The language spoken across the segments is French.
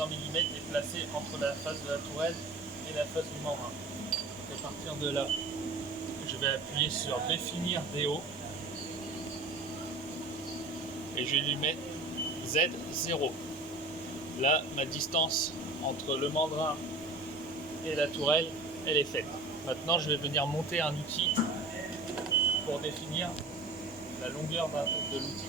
100 mm est placé entre la face de la tourelle et la face du membrane. Donc à partir de là, je vais appuyer sur définir DO et je vais lui mettre Z0. Là, ma distance entre le mandrin et la tourelle, elle est faite. Maintenant, je vais venir monter un outil pour définir la longueur de l'outil.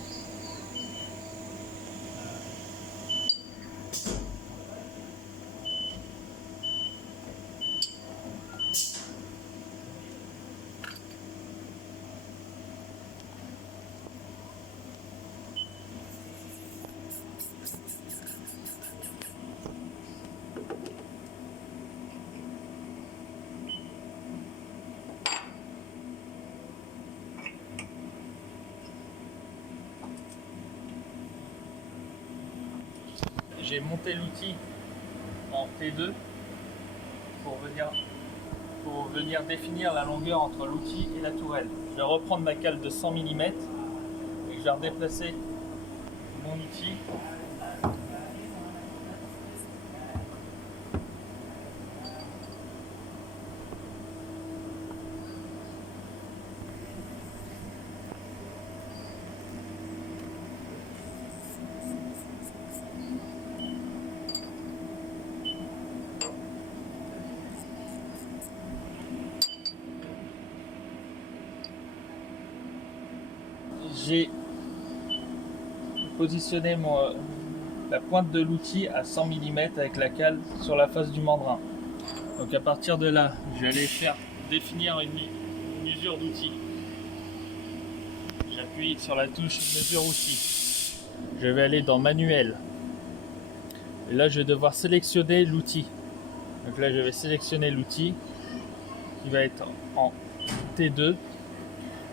J'ai monté l'outil en T2 pour venir définir la longueur entre l'outil et la tourelle. Je vais reprendre ma cale de 100 mm et je vais redéplacer mon outil . J'ai positionné la pointe de l'outil à 100 mm avec la cale sur la face du mandrin. Donc à partir de là, je vais aller faire définir une mesure d'outil. J'appuie sur la touche mesure outil. Je vais aller dans manuel. Et là, je vais devoir sélectionner l'outil. Donc là, je vais sélectionner l'outil qui va être en T2.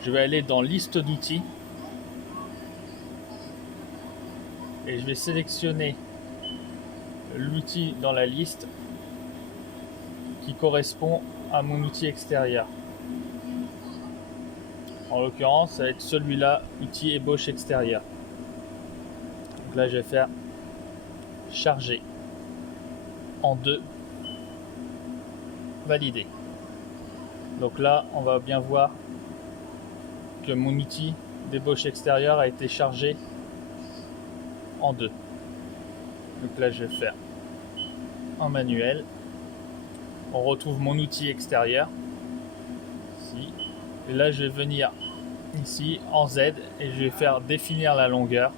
Je vais aller dans liste d'outils. Et je vais sélectionner l'outil dans la liste qui correspond à mon outil extérieur. En l'occurrence, ça va être celui-là, outil ébauche extérieur. Donc là, je vais faire charger en 2, valider. Donc là, on va bien voir que mon outil d'ébauche extérieure a été chargé en 2. Donc là, je vais faire en manuel. On retrouve mon outil extérieur ici. Et là, je vais venir ici en Z et je vais faire définir la longueur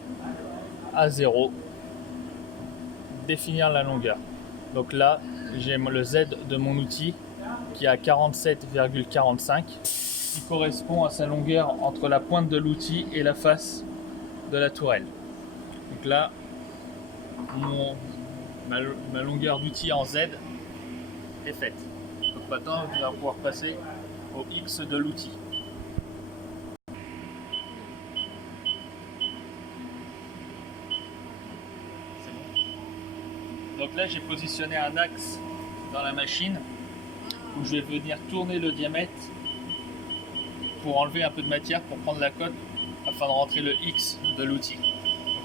à 0. Définir la longueur. Donc là, j'ai le Z de mon outil qui est à 47,45 qui correspond à sa longueur entre la pointe de l'outil et la face de la tourelle. Donc là, ma longueur d'outil en Z est faite. Donc maintenant, je vais pouvoir passer au X de l'outil. C'est bon. Donc là, j'ai positionné un axe dans la machine où je vais venir tourner le diamètre pour enlever un peu de matière, pour prendre la cote afin de rentrer le X de l'outil.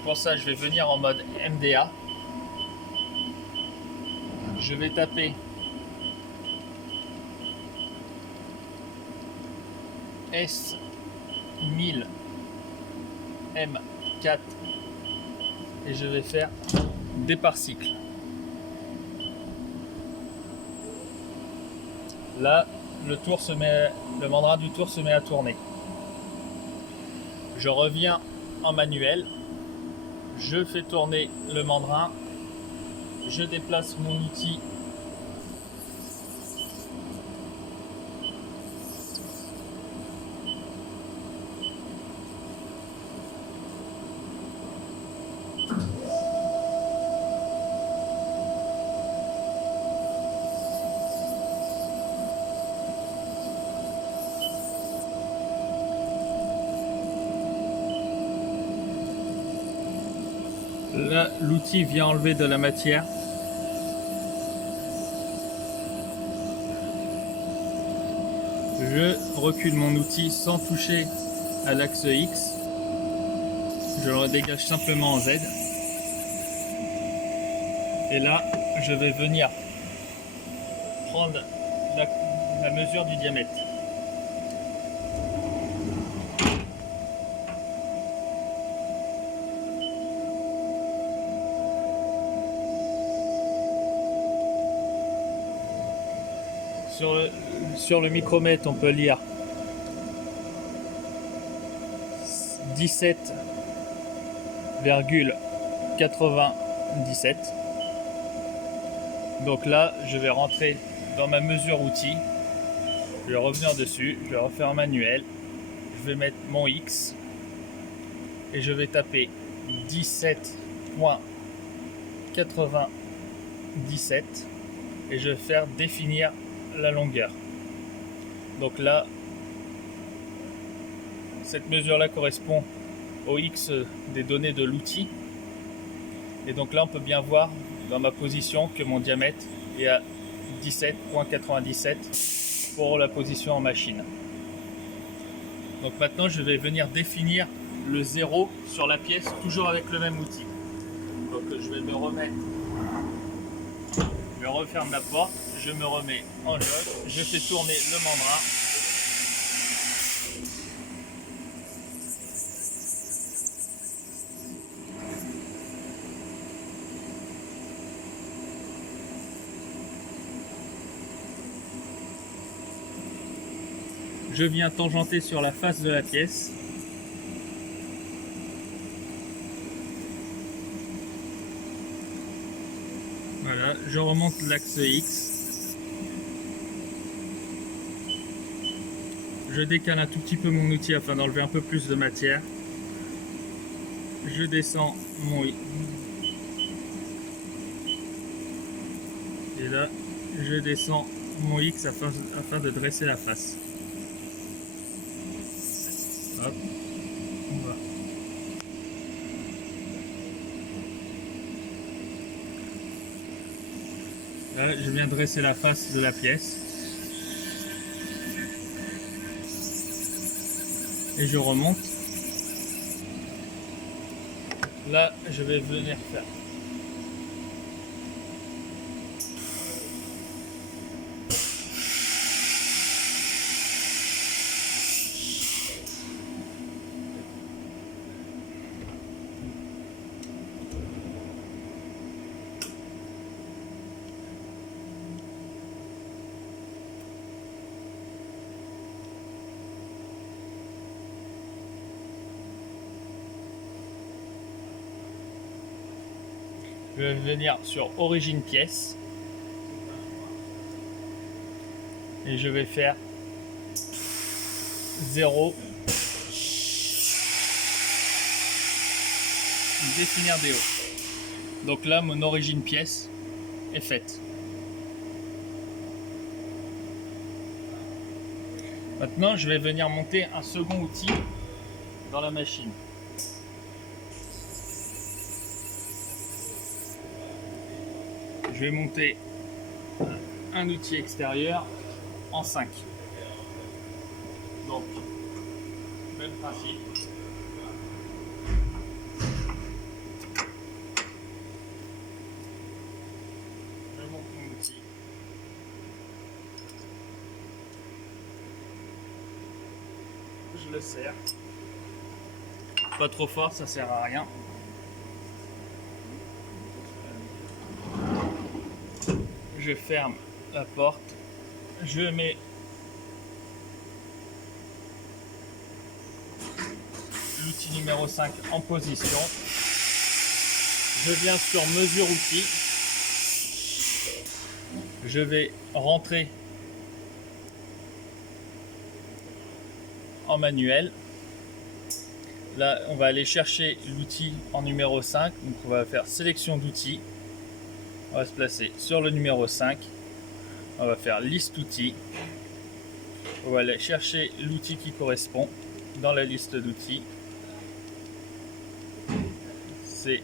Pour ça, je vais venir en mode MDA. Je vais taper S1000 M4 et je vais faire départ cycle. Là, le mandrin du tour se met à tourner. Je reviens en manuel. Je fais tourner le mandrin, je déplace mon outil là, l'outil vient enlever de la matière. Je recule mon outil sans toucher à l'axe X. Je le dégage simplement en Z. Et là, je vais venir prendre la mesure du diamètre. Sur le micromètre, on peut lire 17,97. Donc là, je vais rentrer dans ma mesure outil. Je vais revenir dessus, je vais refaire un manuel. Je vais mettre mon X et je vais taper 17,97 et je vais faire définir la longueur. Donc là, cette mesure là correspond au X des données de l'outil. Et donc là, on peut bien voir dans ma position que mon diamètre est à 17,97 pour la position en machine. Donc maintenant, je vais venir définir le 0 sur la pièce, toujours avec le même outil. Donc je vais me remettre, je referme la porte, je me remets en jog, je fais tourner le mandrin. Je viens tangenter sur la face de la pièce. Voilà, je remonte l'axe X. Je décale un tout petit peu mon outil afin d'enlever un peu plus de matière. Je descends mon X. Et là, je descends mon X afin de dresser la face. Hop. Voilà. Là, je viens dresser la face de la pièce. Et je remonte. Là, je vais venir faire. Je vais venir sur origine pièce et je vais faire 0, définir des hauts. Donc là, mon origine pièce est faite. Maintenant, je vais venir monter un second outil dans la machine. Je vais monter un outil extérieur en 5. Donc, même principe. Je monte mon outil. Je le serre. Pas trop fort, ça sert à rien. Je ferme la porte, je mets l'outil numéro 5 en position, je viens sur mesure outil, je vais rentrer en manuel. Là, on va aller chercher l'outil en numéro 5, donc on va faire sélection d'outils. On va se placer sur le numéro 5. On va faire liste outils. On va aller chercher l'outil qui correspond dans la liste d'outils. C'est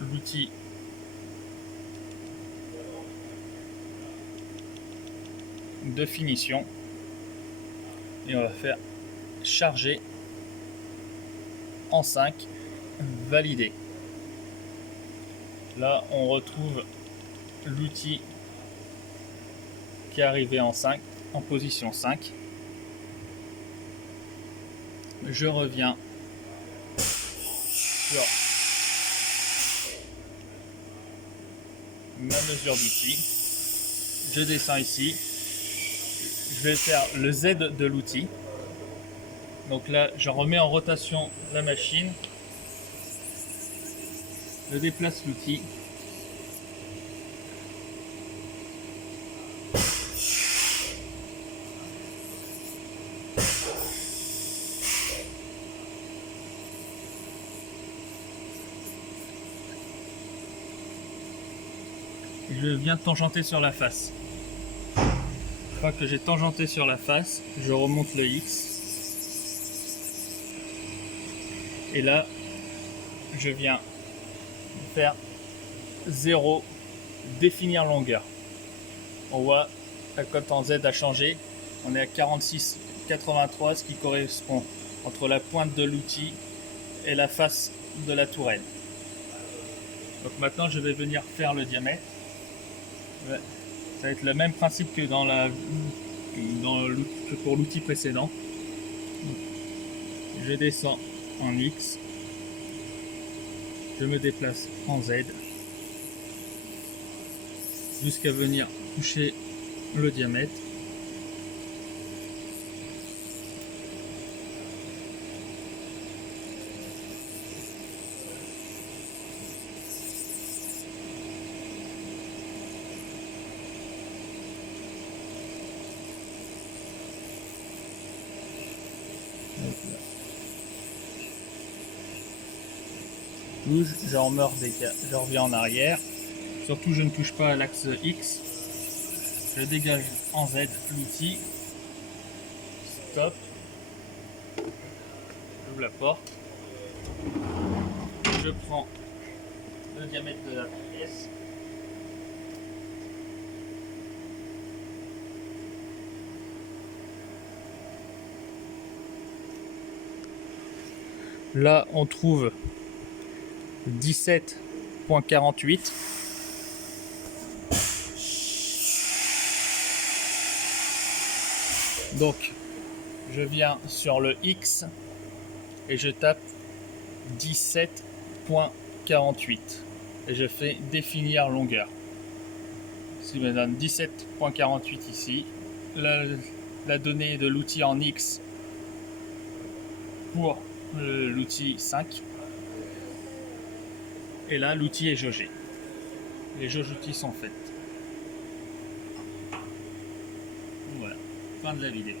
l'outil de finition. Et on va faire charger en 5, valider. Là, on retrouve l'outil qui est arrivé en position 5. Je reviens sur ma mesure d'outil. Je descends ici. Je vais faire le Z de l'outil. Donc là, je remets en rotation la machine. Je déplace l'outil. Je viens tangenter sur la face. Une fois que j'ai tangenté sur la face, je remonte le X. Et là, je viens faire 0, définir longueur. On voit la cote en Z a changé. On est à 46,83, ce qui correspond entre la pointe de l'outil et la face de la tourelle. Donc maintenant, je vais venir faire le diamètre. Ça va être le même principe que pour l'outil précédent. Je descends en X, je me déplace en Z jusqu'à venir toucher le diamètre. Je reviens en arrière. Surtout, je ne touche pas à l'axe X. Je dégage en Z l'outil. Stop. J'ouvre la porte. Je prends le diamètre de la pièce. Là, on trouve 17,48. Donc, je viens sur le X et je tape 17,48 et je fais définir longueur. Ce qui me donne 17,48 ici. La donnée de l'outil en X pour l'outil 5. Et là, l'outil est jaugé. Les jauges outils sont faites. Voilà, fin de la vidéo.